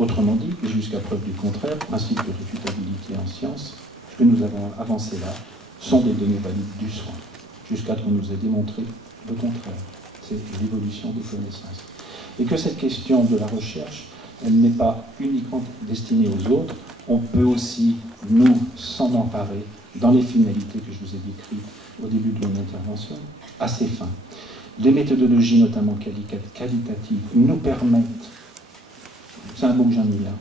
Autrement dit, jusqu'à preuve du contraire, principe de réfutabilité en science, ce que nous avons avancé là sont des données valides du soin, jusqu'à ce qu'on nous ait démontré le contraire. C'est l'évolution des connaissances. Et que cette question de la recherche, elle n'est pas uniquement destinée aux autres, on peut aussi nous s'en emparer dans les finalités que je vous ai décrites au début de mon intervention, à ces fins. Les méthodologies, notamment qualitatives, nous permettent, c'est un mot que j'aime bien,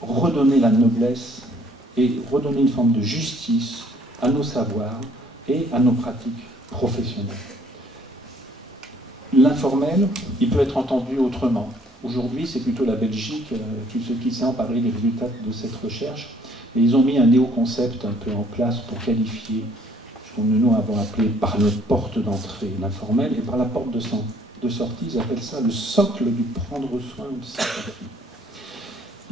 redonner la noblesse et redonner une forme de justice à nos savoirs et à nos pratiques professionnelles. L'informel, il peut être entendu autrement. Aujourd'hui, c'est plutôt la Belgique qui s'est emparée des résultats de cette recherche. Et ils ont mis un néo-concept un peu en place pour qualifier ce que nous avons appelé par notre porte d'entrée l'informel et par la porte de sortie, ils appellent ça le socle du prendre soin de psychiatrie.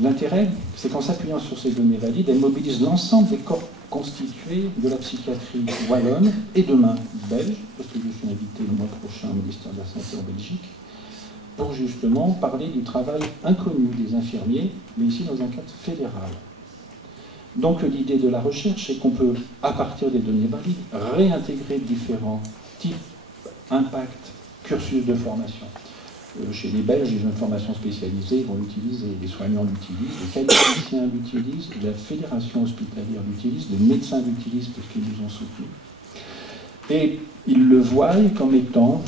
L'intérêt, c'est qu'en s'appuyant sur ces données valides, elles mobilisent l'ensemble des corps constitués de la psychiatrie wallonne et demain belge, parce que je suis invité le mois prochain au ministère de la Santé en Belgique, pour justement parler du travail inconnu des infirmiers, mais ici dans un cadre fédéral. Donc l'idée de la recherche, c'est qu'on peut, à partir des données valides, réintégrer différents types, impacts, cursus de formation. Chez les Belges, ils ont une formation spécialisée, ils vont l'utiliser, les soignants l'utilisent, les qualiticiens l'utilisent, la fédération hospitalière l'utilise, les médecins l'utilisent parce qu'ils nous ont soutenus. Et ils le voient comme étant,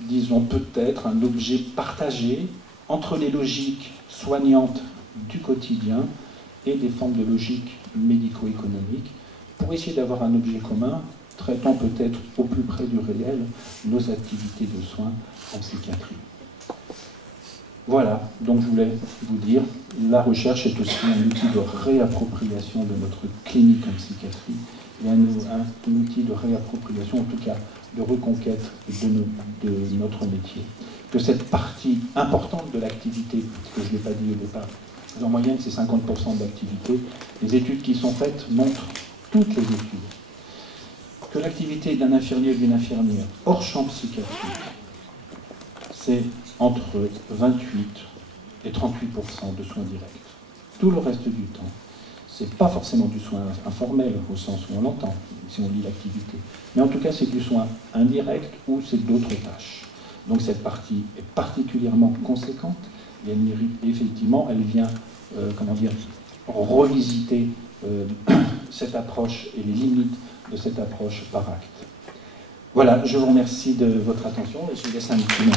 disons peut-être, un objet partagé entre les logiques soignantes du quotidien et des formes de logique médico-économique, pour essayer d'avoir un objet commun, traitant peut-être au plus près du réel nos activités de soins en psychiatrie. Voilà, donc je voulais vous dire, la recherche est aussi un outil de réappropriation de notre clinique en psychiatrie, et un outil de réappropriation, en tout cas de reconquête de notre métier. Que cette partie importante de l'activité, que je ne l'ai pas dit au départ, en moyenne c'est 50% de l'activité, les études qui sont faites montrent, toutes les études, que l'activité d'un infirmier ou d'une infirmière hors champ psychiatrique, c'est entre 28 et 38% de soins directs. Tout le reste du temps, c'est pas forcément du soin informel au sens où on l'entend, si on lit l'activité, mais en tout cas c'est du soin indirect ou c'est d'autres tâches. Donc cette partie est particulièrement conséquente et elle mérite, effectivement, elle vient, revisiter cette approche et les limites de cette approche par acte. Voilà, je vous remercie de votre attention et je vous laisse un petit moment.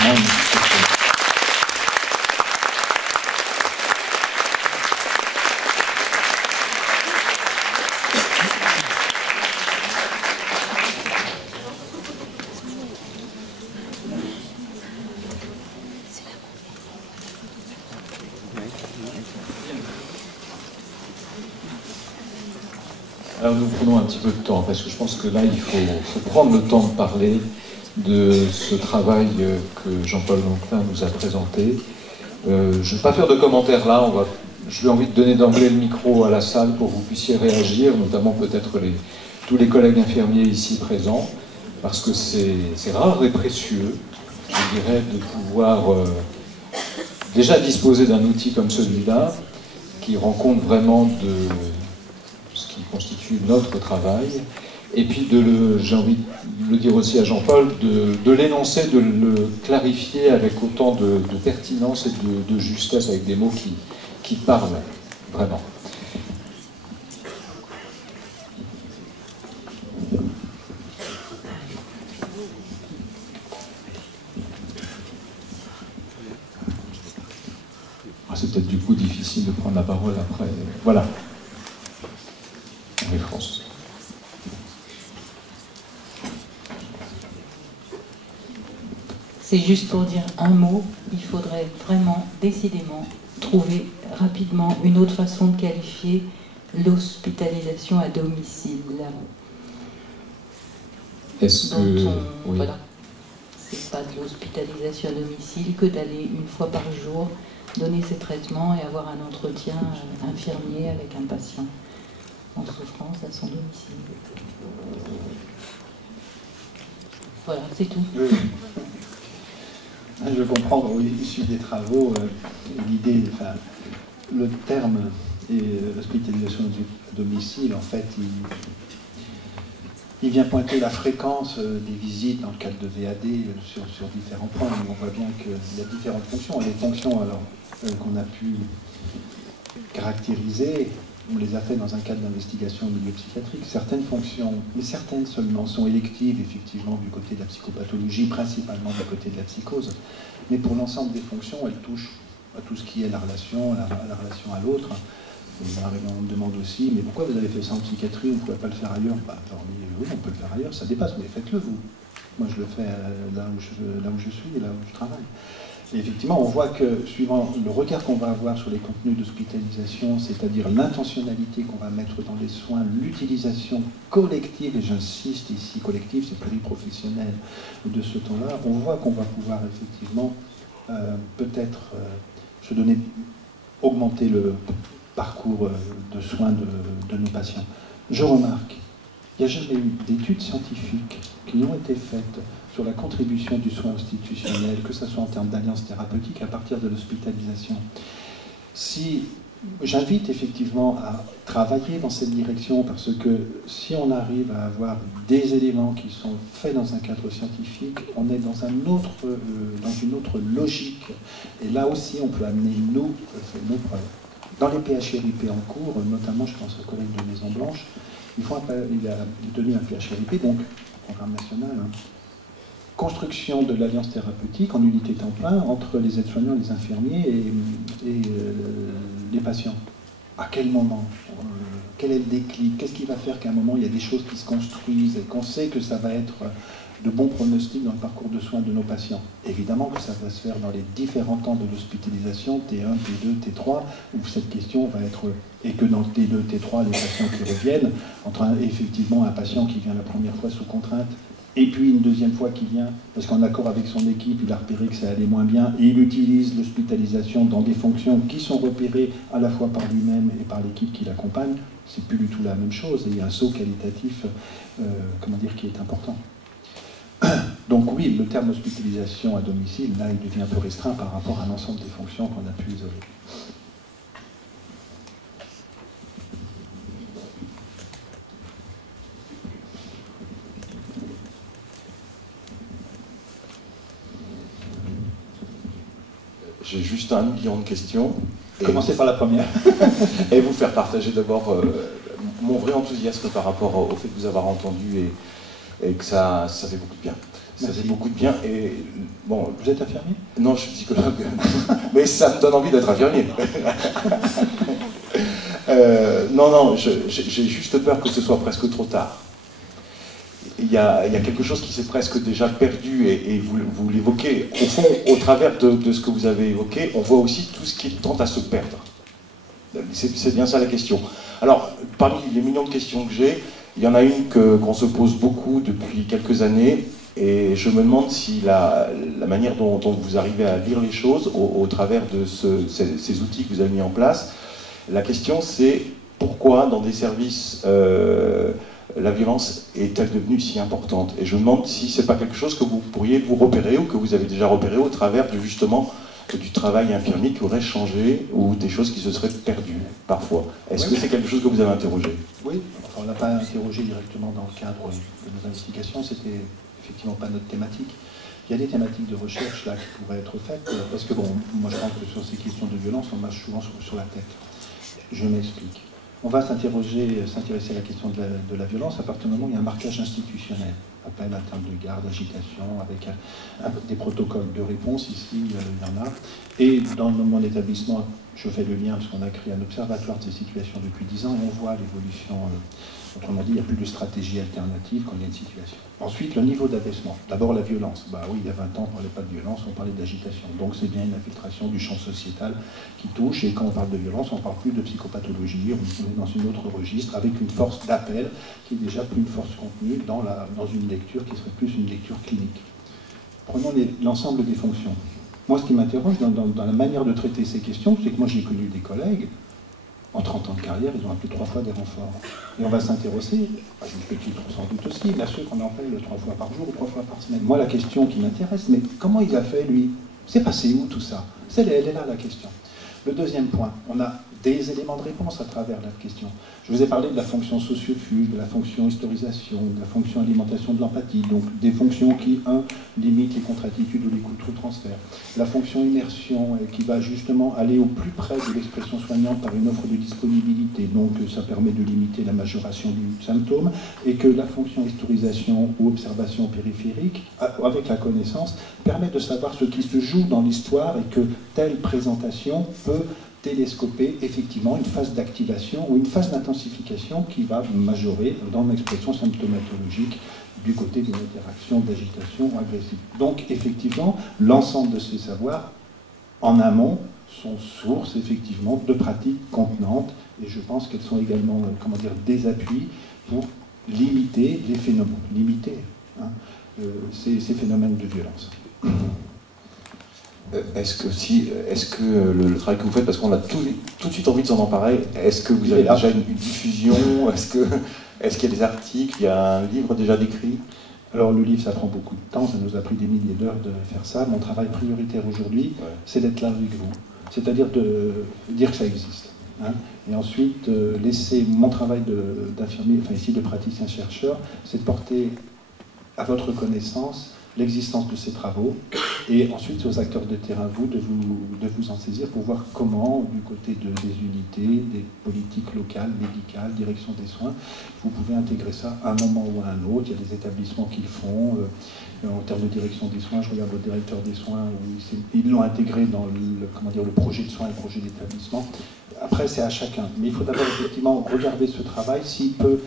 Alors nous prenons un petit peu de temps, parce que je pense que là, il faut prendre le temps de parler de ce travail que Jean-Paul Lonquelin nous a présenté. Je ne vais pas faire de commentaires là, je lui ai envie de donner d'emblée le micro à la salle pour que vous puissiez réagir, notamment peut-être tous les collègues infirmiers ici présents, parce que c'est rare et précieux, je dirais, de pouvoir déjà disposer d'un outil comme celui-là, qui rend compte vraiment de ce qui constitue notre travail, et puis j'ai envie de le dire aussi à Jean-Paul, de l'énoncer, de le clarifier avec autant de pertinence et de justesse, avec des mots qui parlent vraiment. C'est peut-être du coup difficile de prendre la parole après. Voilà. France. C'est juste pour dire un mot, il faudrait vraiment, décidément, trouver rapidement une autre façon de qualifier l'hospitalisation à domicile. Est-ce que... Oui. Voilà. C'est pas de l'hospitalisation à domicile que d'aller une fois par jour donner ses traitements et avoir un entretien infirmier avec un patient en souffrance à son domicile. Voilà, c'est tout. Je comprends, oui, issu des travaux, l'idée, enfin, le terme hospitalisation à domicile, en fait, il vient pointer la fréquence des visites dans le cadre de VAD sur différents points. On voit bien qu'il y a différentes fonctions. Les fonctions alors qu'on a pu caractériser, on les a fait dans un cadre d'investigation au milieu psychiatrique. Certaines fonctions, mais certaines seulement, sont électives, effectivement, du côté de la psychopathologie, principalement du côté de la psychose. Mais pour l'ensemble des fonctions, elles touchent à tout ce qui est la relation à l'autre. On me demande aussi, mais pourquoi vous avez fait ça en psychiatrie, on ne pouvait pas le faire ailleurs? Oui, on peut le faire ailleurs, ça dépasse, mais faites-le vous. Moi, je le fais là où je suis et là où je travaille. Et effectivement, on voit que, suivant le regard qu'on va avoir sur les contenus d'hospitalisation, c'est-à-dire l'intentionnalité qu'on va mettre dans les soins, l'utilisation collective, et j'insiste ici, collective, c'est pluriprofessionnel, de ce temps-là, on voit qu'on va pouvoir effectivement peut-être se donner, augmenter le parcours de soins de nos patients. Je remarque, il n'y a jamais eu d'études scientifiques qui ont été faites sur la contribution du soin institutionnel, que ce soit en termes d'alliance thérapeutique à partir de l'hospitalisation. Si j'invite effectivement à travailler dans cette direction, parce que si on arrive à avoir des éléments qui sont faits dans un cadre scientifique, on est dans une autre logique. Et là aussi, on peut amener nos preuves. Dans les PHRIP en cours, notamment, je pense aux collègues de Maison Blanche, il a tenu un PHRIP, donc programme national, construction de l'alliance thérapeutique en unité temps plein entre les aides-soignants, les infirmiers et les patients. À quel moment? Quel est le déclic? Qu'est-ce qui va faire qu'à un moment, il y a des choses qui se construisent et qu'on sait que ça va être de bons pronostics dans le parcours de soins de nos patients? Évidemment que ça va se faire dans les différents temps de l'hospitalisation, T1, T2, T3, où cette question va être, et que dans T2, T3, les patients qui reviennent, entre effectivement un patient qui vient la première fois sous contrainte, et puis une deuxième fois qui vient, parce qu'en accord avec son équipe, il a repéré que ça allait moins bien, et il utilise l'hospitalisation dans des fonctions qui sont repérées à la fois par lui-même et par l'équipe qui l'accompagne, c'est plus du tout la même chose, et il y a un saut qualitatif, qui est important. Donc oui, le terme hospitalisation à domicile, là, il devient un peu restreint par rapport à l'ensemble des fonctions qu'on a pu isoler. J'ai juste 1 million de questions. Commencez par la première. Et vous faire partager d'abord mon vrai enthousiasme par rapport au fait de vous avoir entendu et que ça fait beaucoup de bien. Ça fait beaucoup de bien. Et bon, vous êtes infirmier? Non, je suis psychologue. Mais ça me donne envie d'être infirmier. Non, j'ai juste peur que ce soit presque trop tard. Il y a quelque chose qui s'est presque déjà perdu, et vous l'évoquez. Au fond, au travers de ce que vous avez évoqué, on voit aussi tout ce qui tente à se perdre. C'est bien ça la question. Alors, parmi les millions de questions que j'ai, il y en a une qu'on se pose beaucoup depuis quelques années, et je me demande si la manière dont vous arrivez à lire les choses au travers de ces outils que vous avez mis en place, la question c'est pourquoi dans des services la violence est-elle devenue si importante? Et je me demande si c'est pas quelque chose que vous pourriez vous repérer ou que vous avez déjà repéré au travers justement du travail infirmier qui aurait changé ou des choses qui se seraient perdues parfois. Est-ce que c'est quelque chose que vous avez interrogé? Oui, on n'a pas interrogé directement dans le cadre de nos investigations, c'était effectivement pas notre thématique. Il y a des thématiques de recherche là qui pourraient être faites, parce que bon, moi je pense que sur ces questions de violence, on marche souvent sur la tête. Je m'explique. On va s'intéresser à la question de la violence à partir du moment où il y a un marquage institutionnel. Appel, atteinte de garde, agitation, avec des protocoles de réponse, ici il y en a. Et dans mon établissement, je fais le lien parce qu'on a créé un observatoire de ces situations depuis 10 ans et on voit l'évolution. Autrement dit, il n'y a plus de stratégie alternative quand il y a une situation. Ensuite, le niveau d'abaissement. D'abord la violence. Bah oui, il y a 20 ans, on ne parlait pas de violence, on parlait d'agitation. Donc c'est bien une infiltration du champ sociétal qui touche. Et quand on parle de violence, on ne parle plus de psychopathologie, on est dans une autre registre avec une force d'appel qui est déjà plus une force contenue dans une lecture qui serait plus une lecture clinique. Prenons l'ensemble des fonctions. Moi, ce qui m'interroge dans la manière de traiter ces questions, c'est que moi j'ai connu des collègues. En 30 ans de carrière, ils ont appelé 3 fois des renforts. Et on va s'intéresser, à juste titre sans doute aussi, mais à ceux qu'on appelle 3 fois par jour ou 3 fois par semaine. Moi, la question qui m'intéresse, mais comment il a fait, lui? C'est passé où tout ça? Elle est là la question. Le deuxième point, on a des éléments de réponse à travers la question. Je vous ai parlé de la fonction sociofuge, de la fonction historisation, de la fonction alimentation de l'empathie, donc des fonctions qui, limitent les contre-attitudes ou les transferts. La fonction immersion, qui va justement aller au plus près de l'expression soignante par une offre de disponibilité, donc ça permet de limiter la majoration du symptôme, et que la fonction historisation ou observation périphérique, avec la connaissance, permet de savoir ce qui se joue dans l'histoire et que telle présentation peut télescoper effectivement une phase d'activation ou une phase d'intensification qui va majorer dans l'expression symptomatologique du côté d'une interaction d'agitation agressive. Donc effectivement, l'ensemble de ces savoirs en amont sont source effectivement de pratiques contenantes et je pense qu'elles sont également des appuis pour limiter les phénomènes, ces phénomènes de violence. Est-ce que le travail que vous faites, parce qu'on a tout de suite envie de s'en emparer, est-ce que vous avez déjà une diffusion? Est-ce qu'il y a des articles? Il y a un livre déjà décrit? Alors le livre, ça prend beaucoup de temps, ça nous a pris des milliers d'heures de faire ça. Mon travail prioritaire aujourd'hui, c'est d'être là avec vous. C'est-à-dire de dire que ça existe. Et ensuite, laisser mon travail d'infirmier, enfin ici de praticien-chercheur, c'est de porter à votre connaissance l'existence de ces travaux, et ensuite aux acteurs de terrain, vous, de vous en saisir pour voir comment, du côté des unités, des politiques locales, médicales, direction des soins, vous pouvez intégrer ça à un moment ou à un autre. Il y a des établissements qui le font. En termes de direction des soins, je regarde le directeur des soins, où ils l'ont intégré dans le projet de soins et le projet d'établissement. Après, c'est à chacun. Mais il faut d'abord effectivement regarder ce travail, s'il peut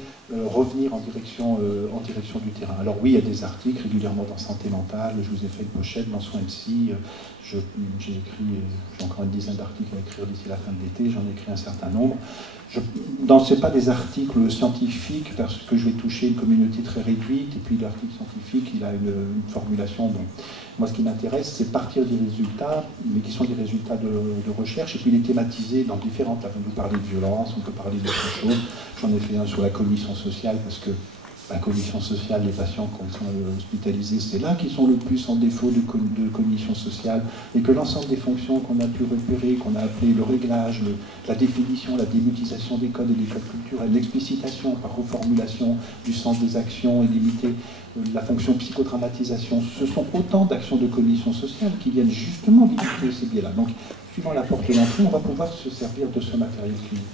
revenir en direction du terrain. Alors oui, il y a des articles régulièrement dans Santé Mentale, je vous ai fait une pochette dans Soins Psy, j'ai encore une dizaine d'articles à écrire d'ici la fin de l'été, j'en ai écrit un certain nombre. Ce n'est pas des articles scientifiques, parce que je vais toucher une communauté très réduite, et puis l'article scientifique, il a une formulation. Donc, moi, ce qui m'intéresse, c'est partir des résultats, mais qui sont des résultats de recherche, et puis les thématiser dans différentes... Là, vous parlez de violence, on peut parler d'autres choses. J'en ai fait un sur la cognition sociale, parce que la cognition sociale, les patients qui sont hospitalisés, c'est là qu'ils sont le plus en défaut de cognition sociale, et que l'ensemble des fonctions qu'on a pu repérer, qu'on a appelé le réglage, la définition, la démutisation des codes et des codes culturels, l'explicitation par reformulation du sens des actions et limiter la fonction psychotraumatisation, ce sont autant d'actions de cognition sociale qui viennent justement limiter ces biais-là. Donc, suivant la porte de l'entrée, on va pouvoir se servir de ce matériel clinique.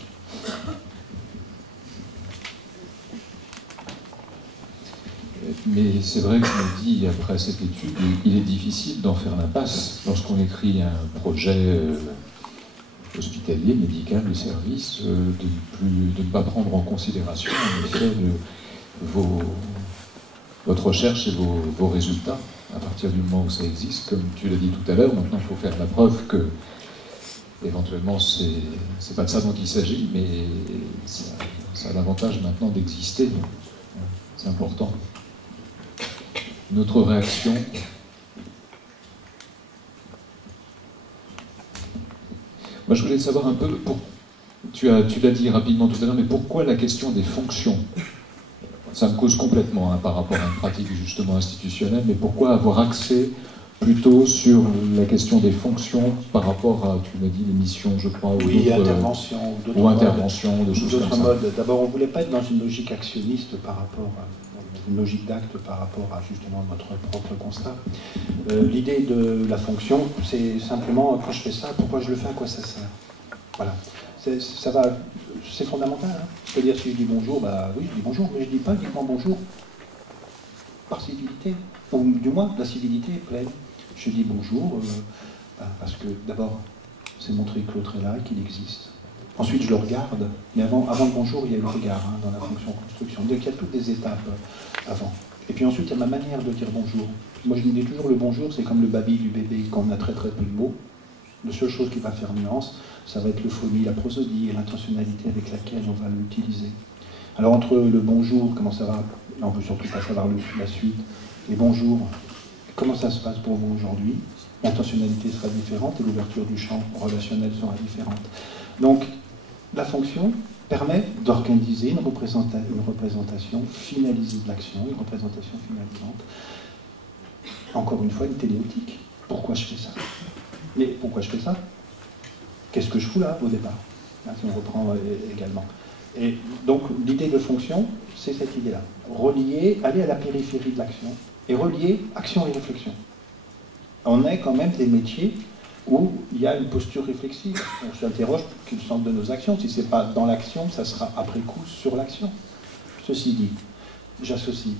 Mais c'est vrai que je me dis, après cette étude, il est difficile d'en faire l'impasse lorsqu'on écrit un projet hospitalier, médical, de service, de ne pas prendre en considération, en effet, votre recherche et vos résultats, à partir du moment où ça existe. Comme tu l'as dit tout à l'heure, maintenant il faut faire la preuve que, éventuellement, c'est pas de ça dont il s'agit, mais ça a l'avantage maintenant d'exister. C'est important. Notre réaction. Moi, je voulais savoir un peu, tu l'as dit rapidement tout à l'heure, mais pourquoi la question des fonctions? Ça me cause complètement par rapport à une pratique justement institutionnelle, mais pourquoi avoir axé plutôt sur la question des fonctions par rapport à, tu m'as dit, les missions, je crois, oui, intervention, de choses comme ça. Modes. D'abord, on ne voulait pas être dans une logique actionniste par rapport à une logique d'acte par rapport à justement notre propre constat. L'idée de la fonction, c'est simplement, quand je fais ça, pourquoi je le fais, à quoi ça sert? Voilà. C'est fondamental. C'est-à-dire, si je dis bonjour, bah oui, je dis bonjour, mais je ne dis pas uniquement bonjour par civilité, ou du moins, la civilité est pleine. Je dis bonjour, parce que d'abord, c'est montrer que l'autre est là, qu'il existe. Ensuite, je le regarde, mais avant le bonjour, il y a le regard dans la fonction construction. Donc, il y a toutes des étapes avant. Et puis ensuite, il y a ma manière de dire bonjour. Moi, je me dis toujours, le bonjour, c'est comme le babil du bébé, quand on a très très peu de mots. La seule chose qui va faire nuance, ça va être l'euphonie, la prosodie et l'intentionnalité avec laquelle on va l'utiliser. Alors, entre le bonjour, comment ça va, on ne peut surtout pas savoir la suite, et bonjour, comment ça se passe pour vous aujourd'hui? L'intentionnalité sera différente et l'ouverture du champ relationnel sera différente. Donc, la fonction permet d'organiser une représentation finalisée de l'action, une représentation finalisante. Encore une fois, une téléotique. pourquoi je fais ça. Mais pourquoi je fais ça? Qu'est-ce que je fous là, au départ? Si on reprend également. Et donc, l'idée de fonction, c'est cette idée-là. Relier, aller à la périphérie de l'action, et relier action et réflexion. On est quand même des métiers où il y a une posture réflexive. On s'interroge quel centre de nos actions. Si ce n'est pas dans l'action, ça sera après coup sur l'action. Ceci dit, j'associe.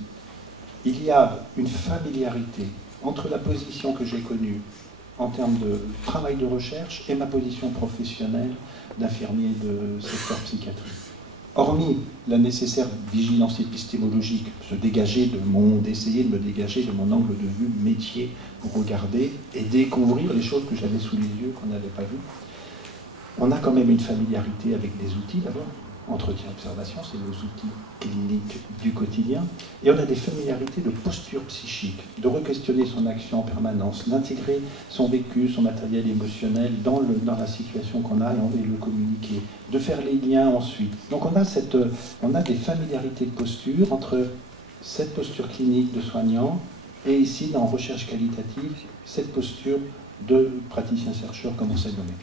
Il y a une familiarité entre la position que j'ai connue en termes de travail de recherche et ma position professionnelle d'infirmier de secteur psychiatrie. Hormis la nécessaire vigilance épistémologique, se dégager d'essayer de me dégager de mon angle de vue métier pour regarder et découvrir les choses que j'avais sous les yeux, qu'on n'avait pas vues, on a quand même une familiarité avec des outils d'abord. Entretien, observation, c'est nos outils cliniques du quotidien. Et on a des familiarités de posture psychique, de re-questionner son action en permanence, d'intégrer son vécu, son matériel émotionnel dans la situation qu'on a et le communiquer, de faire les liens ensuite. Donc on a des familiarités de posture entre cette posture clinique de soignant et ici, dans recherche qualitative, cette posture de praticien-chercheur, comme on s'est donné.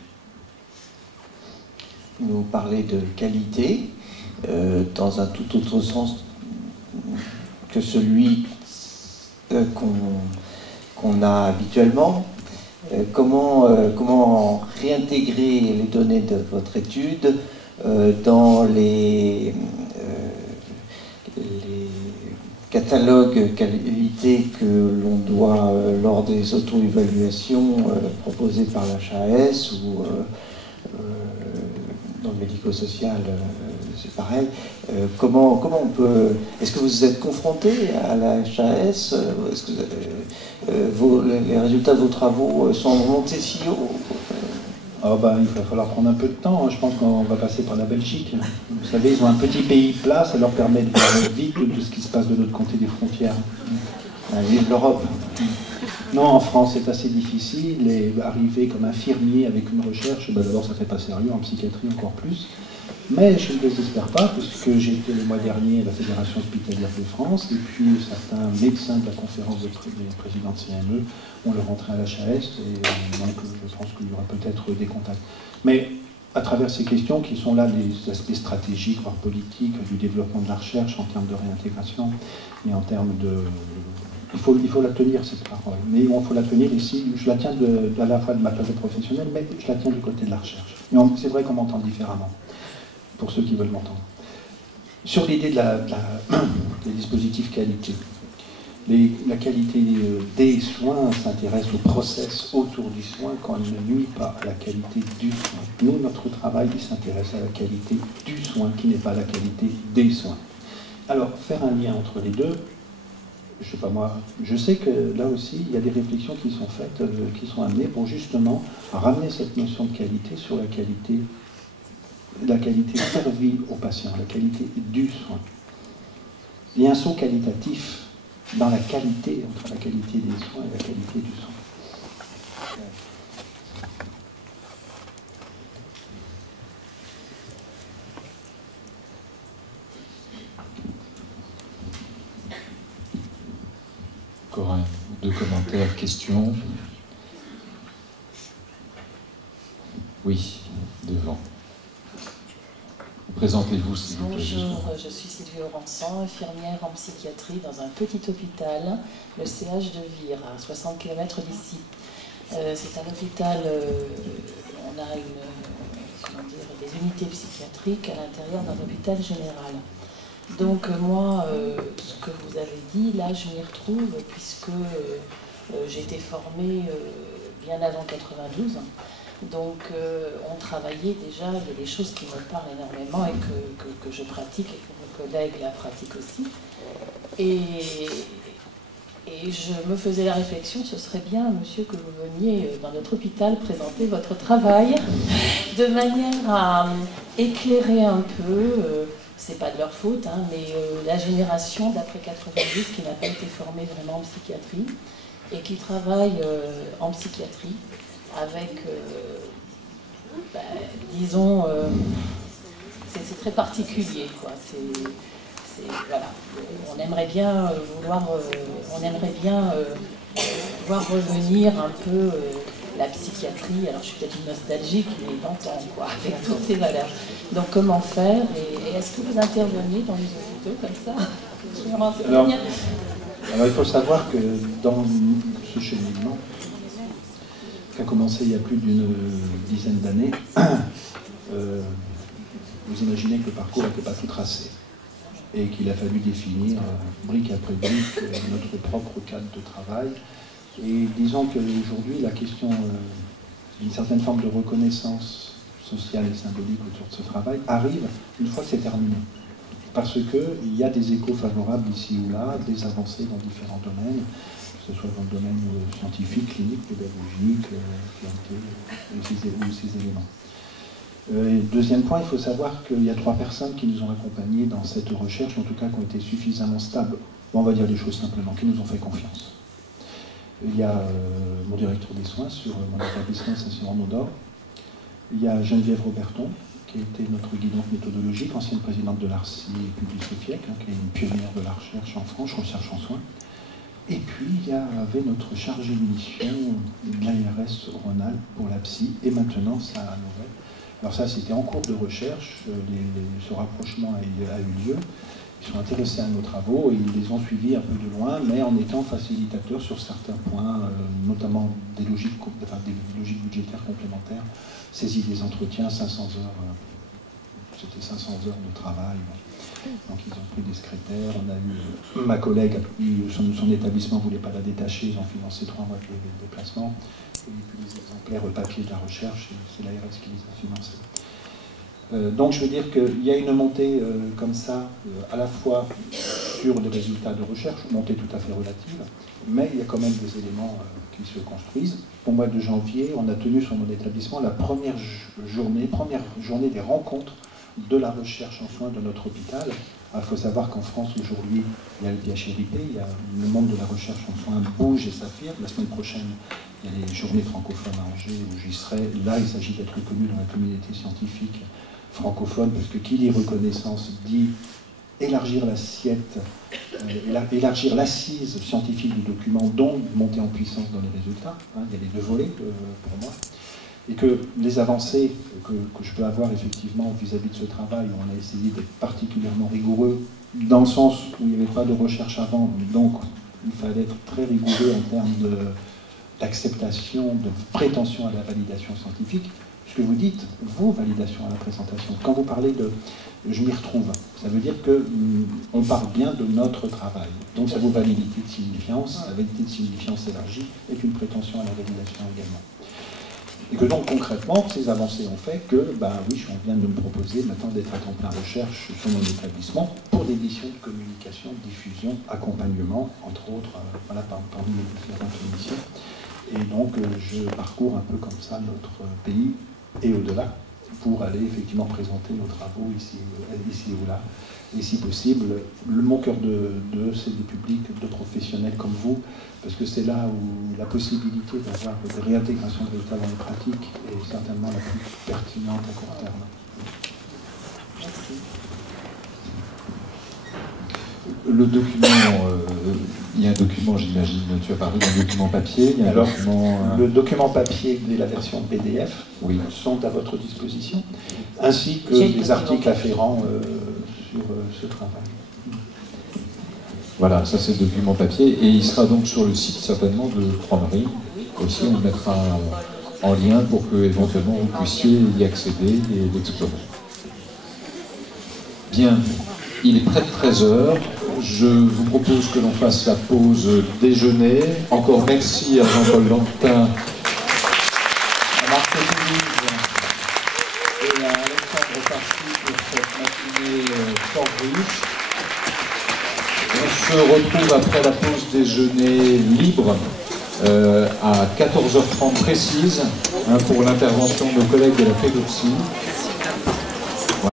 Nous parler de qualité dans un tout autre sens que celui qu'on a habituellement. Comment réintégrer les données de votre étude dans les catalogues qualité que l'on doit, lors des auto-évaluations proposées par l'HAS ou dans le médico-social, c'est pareil. Comment on peut... Est-ce que vous êtes confronté à la HAS? Est-ce que les résultats de vos travaux sont remontés si haut? Il va falloir prendre un peu de temps. Je pense qu'on va passer par la Belgique. Vous savez, ils ont un petit pays plat, ça leur permet de voir vite tout ce qui se passe de l'autre côté des frontières. Vive l'Europe. Non, en France, c'est assez difficile. Et arriver comme infirmier avec une recherche, d'abord, ça ne fait pas sérieux, en psychiatrie encore plus. Mais je ne désespère pas, puisque j'ai été le mois dernier à la Fédération hospitalière de France, et puis certains médecins de la conférence des présidents de CME ont leur entrée à l'HAS, et donc je pense qu'il y aura peut-être des contacts. Mais à travers ces questions, qui sont là les aspects stratégiques, voire politiques, du développement de la recherche en termes de réintégration, et en termes de... Il faut la tenir, cette parole. Mais il faut la tenir ici, je la tiens à la fois de ma place professionnelle, mais je la tiens du côté de la recherche. Et c'est vrai qu'on m'entend différemment, pour ceux qui veulent m'entendre. Sur l'idée des dispositifs qualité. La qualité des soins s'intéresse au process autour du soin quand il ne nuit pas à la qualité du soin. Nous, notre travail, il s'intéresse à la qualité du soin, qui n'est pas la qualité des soins. Alors, faire un lien entre les deux, je sais pas moi, je sais que là aussi, il y a des réflexions qui sont faites, qui sont amenées pour justement ramener cette notion de qualité sur la qualité servie aux patients, la qualité du soin. Il y a un saut qualitatif dans la qualité, entre la qualité des soins et la qualité du soin. Encore deux commentaires, questions. Oui, devant. Présentez-vous, s'il vous plaît. Bonjour, je suis Sylvie Laurençon, infirmière en psychiatrie dans un petit hôpital, le CH de Vire, à 60 km d'ici. C'est un hôpital, on a des unités psychiatriques à l'intérieur d'un hôpital général. Donc moi, ce que vous avez dit, là, je m'y retrouve, puisque j'ai été formée bien avant 92. Donc on travaillait déjà, il y a des choses qui me parlent énormément et que je pratique et que mes collègues la pratiquent aussi. Et je me faisais la réflexion, ce serait bien, monsieur, que vous veniez dans notre hôpital présenter votre travail de manière à éclairer un peu, c'est pas de leur faute, hein, mais la génération d'après 92 qui n'a pas été formée vraiment en psychiatrie et qui travaille en psychiatrie avec, disons, c'est très particulier, quoi. Voilà. On aimerait bien voir revenir un peu la psychiatrie. Alors je suis peut-être une nostalgique, mais d'antan, quoi, avec toutes ces valeurs. Donc comment faire, et est-ce que vous intervenez dans les hôpitaux comme ça? Alors il faut savoir que dans ce cheminement, qui a commencé il y a plus d'une dizaine d'années, vous imaginez que le parcours n'était pas tout tracé et qu'il a fallu définir brique après brique notre propre cadre de travail. Et disons qu'aujourd'hui, la question d'une certaine forme de reconnaissance sociale et symbolique autour de ce travail arrive une fois que c'est terminé. Parce qu'il y a des échos favorables ici ou là, des avancées dans différents domaines, que ce soit dans le domaine scientifique, clinique, pédagogique, ou ces éléments. Deuxième point, il faut savoir qu'il y a 3 personnes qui nous ont accompagnés dans cette recherche, en tout cas qui ont été suffisamment stables, on va dire les choses simplement, qui nous ont fait confiance. Il y a mon directeur des soins sur mon établissement Saint-Cyr-en-Odor. Il y a Geneviève Roberton, qui était notre guidante méthodologique, ancienne présidente de l'ARCI Publi-Sofiec, qui est une pionnière de la recherche en France, recherche en soins. Et puis, il y avait notre chargé de mission de l'ARS Rhône-Alpes pour la psy, et maintenant, ça a nouvelle. Alors ça, c'était en cours de recherche, ce rapprochement a eu lieu. Ils sont intéressés à nos travaux et ils les ont suivis un peu de loin, mais en étant facilitateurs sur certains points, notamment des logiques budgétaires complémentaires, saisie des entretiens, 500 heures, c'était 500 heures de travail. Donc ils ont pris des secrétaires, on a eu ma collègue, son établissement ne voulait pas la détacher, ils ont financé 3 mois de déplacement, et puis les exemplaires papier de la recherche, c'est l'ARS qui les a financés. Donc je veux dire qu'il y a une montée comme ça, à la fois sur les résultats de recherche, une montée tout à fait relative, mais il y a quand même des éléments qui se construisent. Au mois de janvier, on a tenu sur mon établissement la première journée des rencontres de la recherche en soins de notre hôpital. Il faut savoir qu'en France aujourd'hui, il y a le DHRIP, il y a le monde de la recherche en soins bouge et s'affirme. La semaine prochaine, il y a les journées francophones à Angers où j'y serai. Là, il s'agit d'être reconnu dans la communauté scientifique francophone, parce que qui dit reconnaissance dit élargir l'assiette, élargir l'assise scientifique du document, donc monter en puissance dans les résultats. Il y a les 2 volets pour moi. Et que les avancées que je peux avoir effectivement vis-à-vis de ce travail, on a essayé d'être particulièrement rigoureux, dans le sens où il n'y avait pas de recherche avant, donc il fallait être très rigoureux en termes d'acceptation, de prétention à la validation scientifique. Ce que vous dites, vous, validation à la présentation, quand vous parlez de « je m'y retrouve », ça veut dire qu'on parle bien de notre travail. Donc ça vaut validité de signifiance, la validité de signifiance élargie est une prétention à la validation également. Et que donc concrètement, ces avancées ont fait que, oui, on vient de me proposer maintenant d'être à temps plein recherche sur mon établissement pour des missions de communication, de diffusion, accompagnement, entre autres, voilà, parmi les différentes missions. Et donc je parcours un peu comme ça notre pays et au-delà pour aller effectivement présenter nos travaux ici ou là. Et si possible, mon cœur c'est des publics, de professionnels comme vous, parce que c'est là où la possibilité d'avoir des réintégrations de résultats dans les pratiques est certainement la plus pertinente à court terme. Merci. Le document, il y a un document, j'imagine, tu as parlé d'un document papier, il y a un document... Le document papier et la version PDF oui. sont à votre disposition, ainsi que les articles afférents sur ce travail. Voilà, ça c'est le document papier, et il sera donc sur le site certainement de Croix-Marie. Aussi, on le mettra en lien pour que éventuellement vous puissiez y accéder et l'explorer. Bien, il est près de 13h. Je vous propose que l'on fasse la pause déjeuner. Encore merci à Jean-Paul Lanquetin, à Marc Toulouse et à Alexandre Parcy pour cette matinée fort riche. On se retrouve après la pause déjeuner libre à 14h30 précise pour l'intervention de nos collègues de la pédopsie.